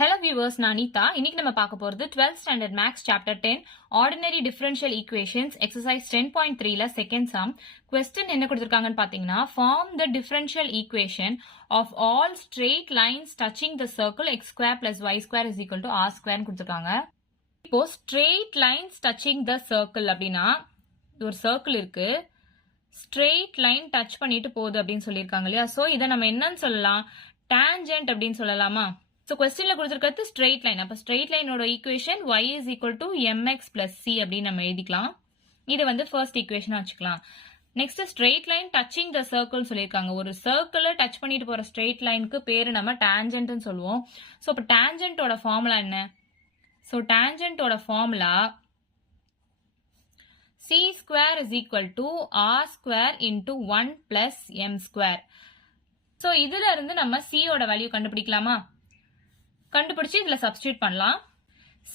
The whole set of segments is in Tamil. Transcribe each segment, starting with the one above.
Hello viewers, நான் அனிதா. இன்னைக்கு நம்ம பார்க்க போறது 12th standard maths chapter 10 ordinary differential equations exercise 10.3ல second sum. Question என்ன கொடுத்திருக்காங்கன்னு பாத்தீங்கன்னா, form the differential equation of all straight lines touching the circle x square plus y square is equal to r square கொடுத்திருக்காங்க. இப்போ straight lines touching the circle அப்படின்னா ஒரு circle இருக்கு, straight line touch பண்ணிட்டு போகுது அப்படின்னு சொல்லியிருக்காங்க இல்லையா? சோ இதை நம்ம என்னன்னு சொல்லலாம்? tangent அப்படின்னு சொல்லலாமா? So questionல கொடுத்திருக்கிறது straight line. அப்ப straight line ஓட equation y is equal to mx plus c அப்படின்னு நம்ம எழுதிக்கலாம். இது வந்து first equation வச்சுக்கலாம். Next straight line touching the circle சொல்லியிருக்காங்க. ஒரு circle டச் பண்ணிட்டு போற straight lineக்கு பேரு நம்ம tangent ன்னு சொல்லுவோம். So அப்ப tangent ஓட formula என்ன? So tangent ஓட formula c square is equal to r square into 1 plus m square. So இதுல இருந்து நம்ம c ஓட வேல்யூ கண்டுபிடிக்கலாமா? கண்டுபிடிச்சு இதுல சப்ஸ்டிட்யூட் பண்ணலாம்.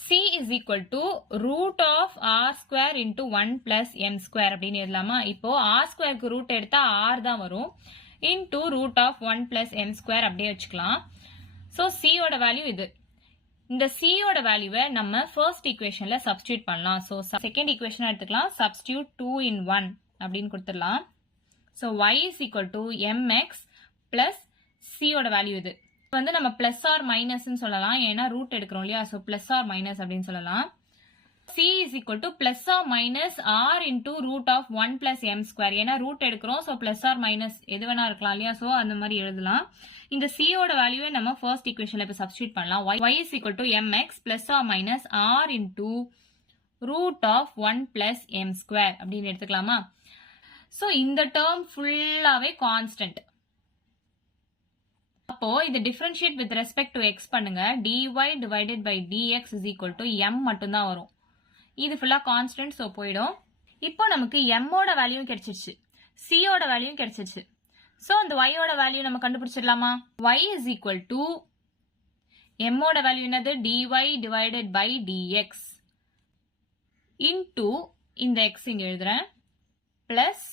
c is equal to root of r square into 1 plus m square அப்படின்னு எழுதலாமா? இப்போ r squareக்கு ரூட் எடுத்தா r தான் வரும், into root of 1 plus m square அப்படியே வச்சுக்கலாம். so c ஓட வேல்யூ இது. இந்த c ஓட வேல்யூவை நம்ம ஃபர்ஸ்ட் ஈக்குவேஷன்ல சப்ஸ்டிட்யூட் பண்ணலாம். so செகண்ட் ஈக்குவேஷன் எடுத்துக்கலாம். substitute 2 in 1 அப்படின்னு கொடுத்துடலாம். so y is equal to mx plus c ஓட வேல்யூ இது வந்து நம்ம பிளஸ் ஆர் மைனஸ் சொல்லலாம், ஏன்னா ரூட் எடுக்கிறோம் இல்லையா? சோ பிளஸ் ஆர் மைனஸ் அப்படின்னு சொல்லலாம். c is equal to plus or minus r into root of 1 plus m square. ஏன்னா ரூட் எடுக்கிறோம், சோ பிளஸ் ஆர் மைனஸ் எது வேணா இருக்கலாம் இல்லையா? சோ அந்த மாதிரி எழுதலாம். இந்த c ஓட வேல்யூவை நம்ம ஃபர்ஸ்ட் ஈக்குவேஷன்ல இப்ப சப்ஸ்டிட்யூட் பண்ணலாம். y is equal to mx plus or minus r into root of 1 plus m square அப்படின்னு எடுத்துக்கலாமா? சோ இந்த டேர்ம் ஃபுல்லாவே கான்ஸ்டன்ட். அப்போ இது differentiate with respect to X பண்ணுங்க. dy divided by dx is equal to m மட்டும் தான் வரும். இது ஃபுல்லா கான்ஸ்டன்ட், சோ போயிடும். இப்போ நமக்கு m ஓட வேல்யூ கிடைச்சிருச்சு, c ஓட வேல்யூ கிடைச்சிருச்சு. சோ அந்த y ஓட வேல்யூ நம்ம கண்டுபிடிச்சிடலாமா? y is equal to m ஓட வேல்யூ என்னது? dy divided by dx into இந்த x இங்க எழுதுறேன், பிளஸ்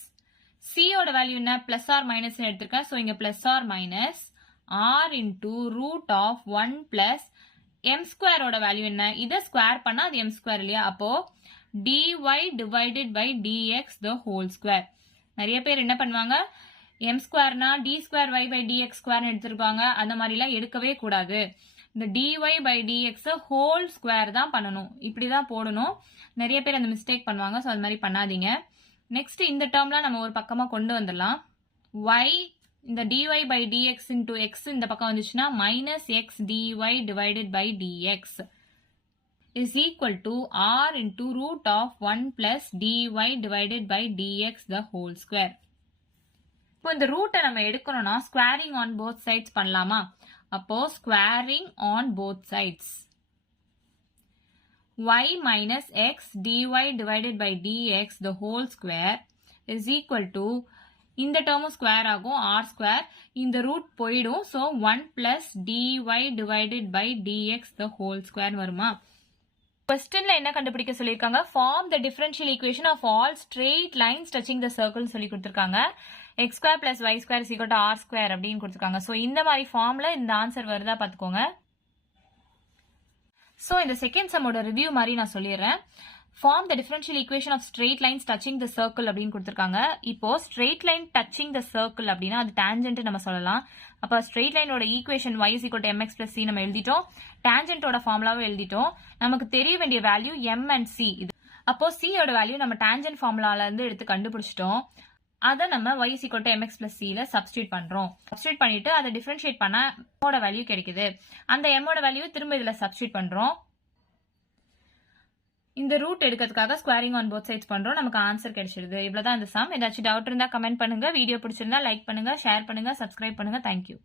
c ஓட வேல்யூ என்ன? பிளஸ் ஆர் மைனஸ் எடுத்திருக்கேன், சோ இங்க plus or minus r into root of 1 plus m square ஓட வேல்யூ என்ன? இதை ஸ்கொயர் பண்ணா அது m square இல்லையா? அப்போ dy divided by dx the whole square. நிறைய பேர் என்ன பண்ணுவாங்க, m squareனா d square y by dx square எடுத்திருப்பாங்க. அந்த மாதிரி எல்லாம் எடுக்கவே கூடாது. இந்த dy by dx whole square தான் பண்ணணும், இப்படிதான் போடணும். நிறைய பேர் அந்த மிஸ்டேக் பண்ணுவாங்க, சோ அது மாதிரி பண்ணாதீங்க. நெக்ஸ்ட் இந்த டேர்ம்லாம் நம்ம ஒரு பக்கமா கொண்டு வந்துடலாம். y இந்த dy by dx into x இந்த பக்கம் வந்துச்சுன்னா minus x dy divided by dx is equal to r into root of 1 plus dy divided by dx the whole square. இப்போ இந்த ரூட்டை நம்ம எடுக்கணும்னா ஸ்கொயரிங் ஆன் போத் சைட்ஸ் பண்ணலாமா? அப்போ squaring on both sides y minus x dy divided by dx the whole square is equal to இந்த டேர்மும் ஸ்கொயர் ஆகும், r ஸ்கொயர், இந்த ரூட் போயிடும், so 1 plus dy divided by dx the whole square வருமா? क्वेश्चनல என்ன கண்டுபிடிக்க சொல்லிருக்காங்க? form the differential equation of all straight lines touching the circle சொல்லி கொடுத்திருக்காங்க. x square plus y square is equal to r square அப்படின்னு கொடுத்திருக்காங்க. சோ இந்த மாதிரி ஃபார்ம்ல இந்த ஆன்சர் வருதா பாத்துக்கோங்க. சோ இந்த செகண்ட் சம்மோட ரிவ்யூ மாதிரி நான் சொல்லிடுறேன். form the differential equation of straight lines touching the circle அப்படின்னு கொடுத்திருக்காங்க. இப்போ straight line touching the circle அப்படின்னா அது tangent நம்ம சொல்லலாம். அப்ப straight line ஓட equation y is equal to mx plus c நம்ம எழுதிட்டோம். tangent ஓட ஃபார்முலாவை எழுதிட்டோம். நமக்கு தெரிய வேண்டிய வேல்யூ m and c. இது அப்போ c ஓட வேல்யூ நம்ம tangent ஃபார்முலால இருந்து எடுத்து கண்டுபிடிச்சிட்டோம். அதை நம்ம y is equal to mx plus c ல சப்ஸ்டிட்யூட் பண்றோம். சப்ஸ்டிட்யூட் பண்ணிட்டு அதை டிஃபரன்ஷியேட் பண்ணா m ஓட வேல்யூ கிடைக்குது. அந்த m ஓட வேல்யூ திரும்ப இதுல சப்ஸ்டிட்யூட் பண்றோம். இந்த ரூட் எடுக்கிறதுக்காக ஸ்கொயரிங் ஆன் போத் சைட்ஸ் பண்றோம். நமக்கு ஆன்சர் கிடைச்சிருது. இவ்வளவுதான் இந்த சம். ஏதாச்சும் டவுட் இருந்தா கமெண்ட் பண்ணுங்க. வீடியோ பிடிச்சிருந்தா லைக் பண்ணுங்க, ஷேர் பண்ணுங்க, சப்ஸ்கிரைப் பண்ணுங்க. தேங்க்யூ.